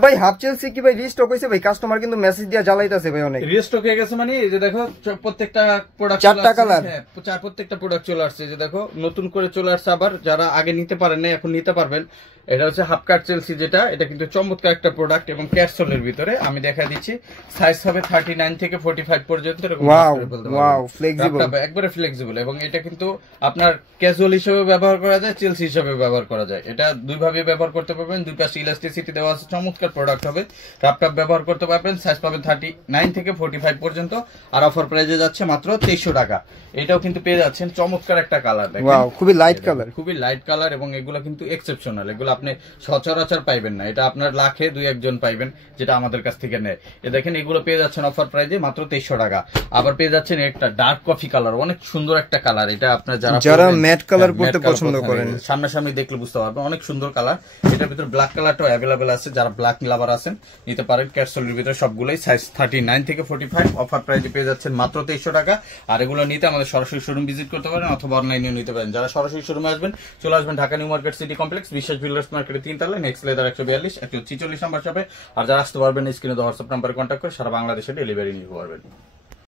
ভাই half Chelsea কি ভাই রিস্টক হইছে ভাই? কাস্টমার কিন্তু মেসেজ দিয়া জ্বালাইতাছে ভাই অনেক। রিস্টক হয়ে গেছে মানে এই যে দেখো প্রত্যেকটা প্রোডাক্ট চারটা কালার, প্রত্যেকটা প্রোডাক্ট চলে আসছে, যে দেখো নতুন করে চলে আসছে। আবার যারা আগে নিতে পারেন না এখন নিতে পারবেন। এটা হচ্ছে হাফ কাট চেলসি, যেটা এটা কিন্তু চমৎকার একটা প্রোডাক্ট এবং ক্যাপসুলের ভিতরে আমি দেখা দিচ্ছি। সাইজ হবে 39 থেকে 45 পর্যন্ত। একবারে ফ্লেক্সিবল, এবং এটা কিন্তু আপনার ক্যাজুয়াল হিসেবে ব্যবহার করা যায়, চেলসি হিসেবে ব্যবহার করা যায়। এটা দুই ভাবে ব্যবহার করতে পারবেন, দুই পাশে ইলাস্টিসিটি দেওয়া আছে। চমৎকার প্রোডাক্ট হবে, রাপটাপ ব্যবহার করতে পারবেন। সাইজ পাবেন 39 থেকে 45 পর্যন্ত। আর অফার প্রাইসে যাচ্ছে মাত্র 2300 টাকা। এটাও কিন্তু পেয়ে যাচ্ছেন চমৎকার একটা কালার, খুবই লাইট কালার, খুবই লাইট কালার, এবং এগুলো কিন্তু এক্সেপশনাল। এগুলো আপনি সচরাচর পাইবেন না, এটা আপনার লাখে 2-1 পাইবেন যেটা আমাদের কাছ থেকে নেয়। দেখেন এগুলো পেয়ে যাচ্ছেন অফার প্রাইসে মাত্র 2300 টাকা। আবার পেয়ে যাচ্ছেন একটা ডার্ক কফি কালার, অনেক সুন্দর একটা কালার। এটা আপনার যারা ম্যাট কালার পড়তে পছন্দ করেন, সামনাসামনি দেখলে বুঝতে পারবেন অনেক সুন্দর কালার। এটার ভিতরে ব্ল্যাক কালারটাও অ্যাভেলেবেল আছে, যারা ব্ল্যাক লাভার আছেন নিতে পারেন। ক্যাপসুলের ভিতরে সবগুলোই সাইজ 39 থেকে 45। অফার প্রাইসে পেয়ে যাচ্ছেন মাত্র 2300 টাকা। আর এগুলো নিতে আমাদের সরাসরি শোরুম ভিজিট করতে পারেন অথবা অনলাইনে নিতে পারেন। যারা সরাসরি শোরুমে আসবেন চলে আসবেন Dhaka new market city complex, বিশ্বাস বিল্ডার্স মার্কেটের 3 তলায়, নেক্সট লেদার 142 146 নাম্বার শপে। আর যারা আসতে পারবেন স্ক্রিনে হোয়াটসঅ্যাপ নাম্বারে কন্ট্যাক্ট করে সারা বাংলাদেশে ডেলিভারি নিতে পারবেন।